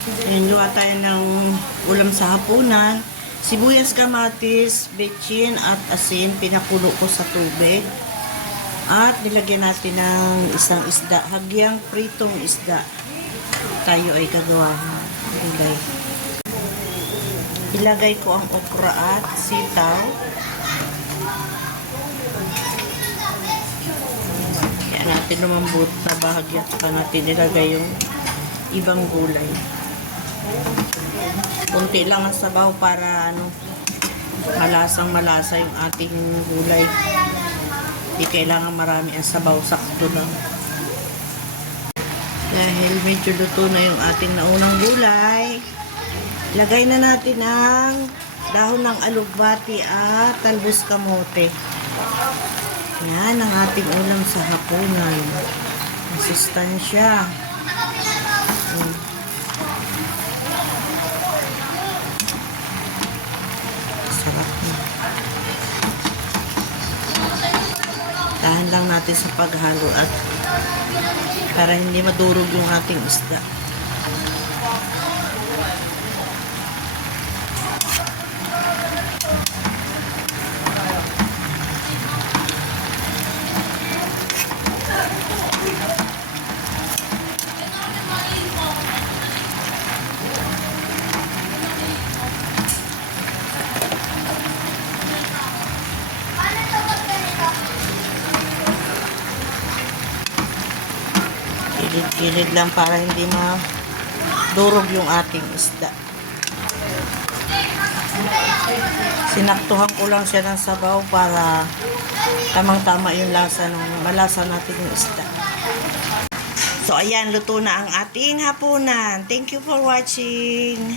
Ayan, luwa tayo ng ulam sa hapunan. Sibuyas, kamatis, betchin at asin. Pinakulo ko sa tubig. At nilagyan natin ng isang isda. Hagyang pritong isda. Tayo ay gagawa. Ilagay ko ang okra at sitaw. Kaya natin lumambot na bahagya. Saka natin nilagay yung ibang gulay. Kunti lang ang sabaw para malasang malasa yung ating gulay. Hindi kailangan marami ang sabaw, sakto lang. Dahil medyo luto na yung ating naunang gulay, lagay na natin ang dahon ng alugbati at talbos kamote. Yan ang ating ulam sa hapunan. Masustansya. Sarap na. Tahan lang natin sa paghalo at para hindi madurog yung ating isda. Gilid-gilid lang para hindi madurog yung ating isda. Sinaktuhan ko lang siya ng sabaw para tamang-tama yung lasa malasa natin yung isda. So ayan, luto na ang ating hapunan. Thank you for watching.